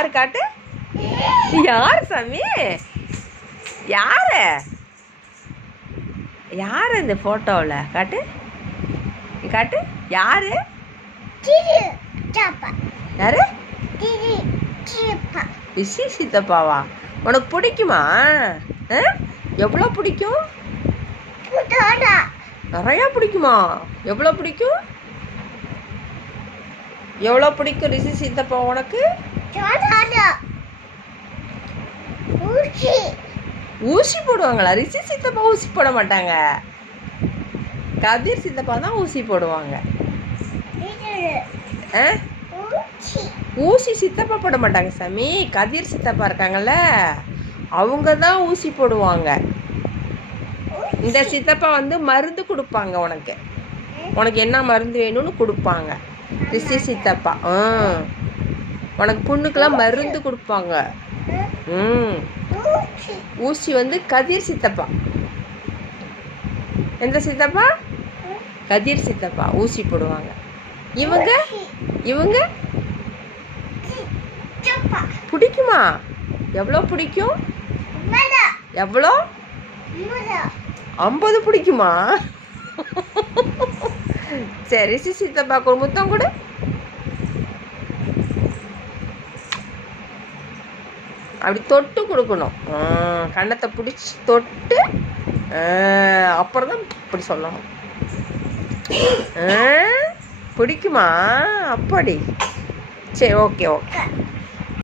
யாரு காட்டு? யார் சாமி? யாரு யாரு இந்த போட்டோவில் காட்டு? காட்டு யாரு? யாரு? ரிஷி சித்தப்பாவா? உனக்கு பிடிக்குமா? எவ்வளோ பிடிக்கும்? நிறையா பிடிக்குமா? எவ்வளோ பிடிக்கும்? எவ்வளோ பிடிக்கும் ரிஷி சித்தப்பா உனக்கு? ஊசி போடுவாங்களா? ரிஷி சித்தப்பா ஊசி போட மாட்டாங்க. கதிர் சித்தப்பா தான் ஊசி போடுவாங்க. ஊசி சித்தப்பா போட மாட்டாங்க சாமி. கதிர் சித்தப்பா இருக்காங்கல்ல, அவங்க தான் ஊசி போடுவாங்க. இந்த சித்தப்பா வந்து மருந்து கொடுப்பாங்க. உனக்கு உனக்கு என்ன மருந்து வேணும்னு கொடுப்பாங்க ரிஷி சித்தப்பா. உனக்கு புண்ணுக்கெல்லாம் மருந்து கொடுப்பாங்க. ஊசி வந்து கதிர் சித்தப்பா. எந்த சித்தப்பா? கதிர் சித்தப்பா ஊசி போடுவாங்க. இவங்க இவங்க பிடிக்குமா? எவ்வளோ பிடிக்கும்? எவ்வளோ? 50 பிடிக்குமா? சரி, சித்தப்பாக்கு ஒரு முத்தம் கொடு. அப்படி தொட்டு கொடுக்கணும். கன்னத்தை பிடிச்சி தொட்டு, அப்புறம் தான் இப்படி சொல்லணும். பிடிக்குமா? அப்படி. சரி, ஓகே.